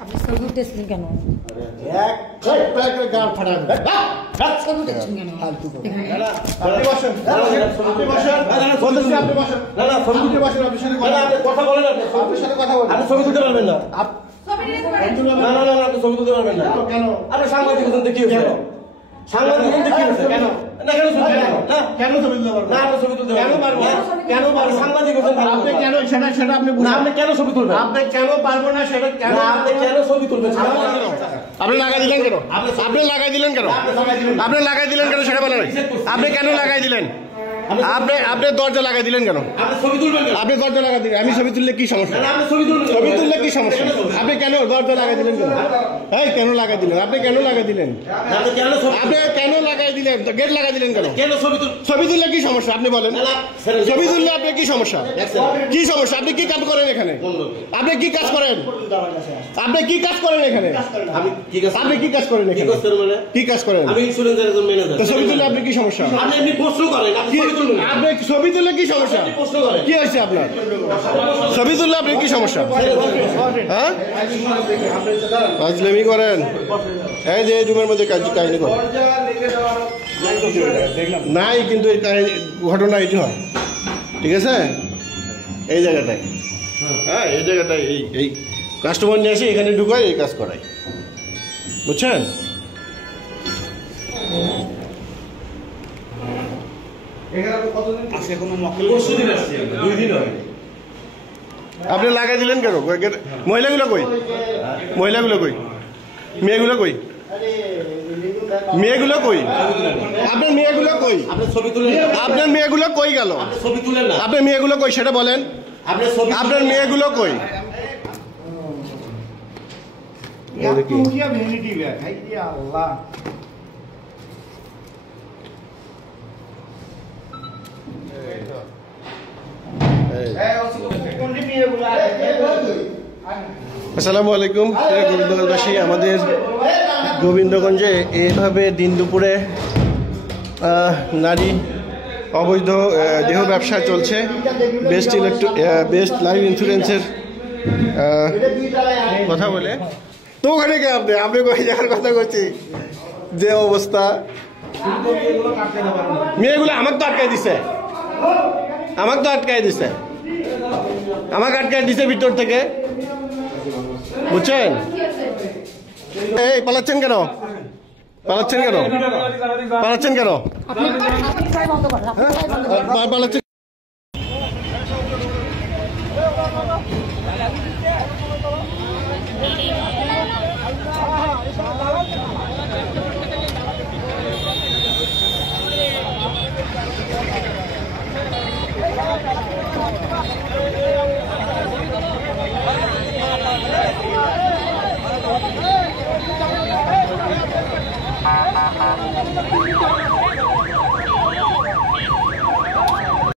আপনি ছবি উঠতেছিলেন কেন? গাল ফাটান ছবি উঠতেছিলেন কেন? আপনি বসেন, আপনি বসেন, বলতেছি আপনি বসেন। না না ছবি তুলতে বসেন, আপনার সাথে কথা বলেন, আপনার সাথে কথা বলেন। আপনি ছবি তুলতে পারবেন না। না না না আপনি ছবি তুলতে পারবেন না। কেন? আপনি সাংবাদিক হতে কি হয়েছে? সাংবাদিক হতে কি হয়েছে? কেন? না কেন ছবি তুলতে পারবেন না? কেন ছবি তুলতে পারবেন না? আপনি ছবি তুলতে কেন পারবেন না? কেন পারবেন? সাংবাদিক হতে আপনি কেন সেটা আপনি বুঝুন। আপনি কেন ছবি তুলবেন? আপনি কেন পারবেন না সেটা কেন? আপনি কেন ছবি তুলবেন? আপনি লাগাই দিলেন কেন? আপনি লাগাই দিলেন কেন? আপনি লাগাই দিলেন কেন সেটা বলেন। আপনি কেন লাগাই দিলেন? আপনি দরজা লাগাই দিলেন কেন? আপনি ছবি তুলবেন কেন? আপনি দরজা লাগাই দিলেন, আমি ছবি তুললে কি সমস্যা? আপনি ছবি তুলবেন, ছবি তুললে কি সমস্যা? আপনি কেন দরজা লাগাই দিলেন কেন? এই কেন লাগাই দিলেন? আপনি কেন লাগাই দিলেন? আপনি কেন লাগাই দিলেন? গেট লাগাই দিলেন কেন? কেন ছবি তুললে কি সমস্যা আপনি বলেন? ছবি তুললে আপনি কি সমস্যা? কি সমস্যা? আপনি কি কাজ করেন এখানে? আপনি কি কাজ করেন? আপনি কি কাজ করেন এখানে? আপনি কি কাজ করেন এখানে? কি কাজ করেন? আমি ইন্স্যুরেন্সের একজন ম্যানেজার। ছবি তুললে আপনি কি সমস্যা? আপনি এমনি প্রশ্ন করেন, আপনি ছবি তুলবেন। আপনি ছবি তুললে কি সমস্যা? প্রশ্ন করেন। কি হয়েছে আপনার? ছবি তুললে আপনি কি সমস্যা? হ্যাঁ ফাজলামি করেন। এই যে রুমের মধ্যে কাহিনী করেন নাই, কিন্তু এই ঘটনা এটি হয়, ঠিক আছে? এই জায়গাটায়, হ্যাঁ এই জায়গাটায় এই কাস্টমার নিয়ে আসে এখানে ঢুকায় এই কাজ করায়, বুঝছেন? আপনি লাগাই দিলেন কেন? মহিলাগুলো কই? মহিলাগুলো কই? মেয়েগুলো কই? মেয়েগুলো কই? আপনার মেয়েগুলো কই? আপনার মেয়েগুলো কই গেল? আপনার মেয়েগুলো কই সেটা বলেন। আপনার মেয়েগুলো কই? আসসালামু আলাইকুম গোবিন্দগঞ্জবাসী। আমাদের গোবিন্দগঞ্জে এইভাবে দিন দুপুরে নারী অবৈধ দেহ ব্যবসা চলছে। বেস্ট লাইফ ইন্স্যুরেন্সের কথা বলে তো ওখানে কে আপনি ওই জায়গার কথা করছি যে অবস্থা। মেয়েগুলো আমাকে তো আটকাই দিছে, আমাকে আটকাই দিছে ভিতর থেকে, বুঝছেন? এই পালাচ্ছেন কেন? পালাচ্ছেন কেন? পালাচ্ছেন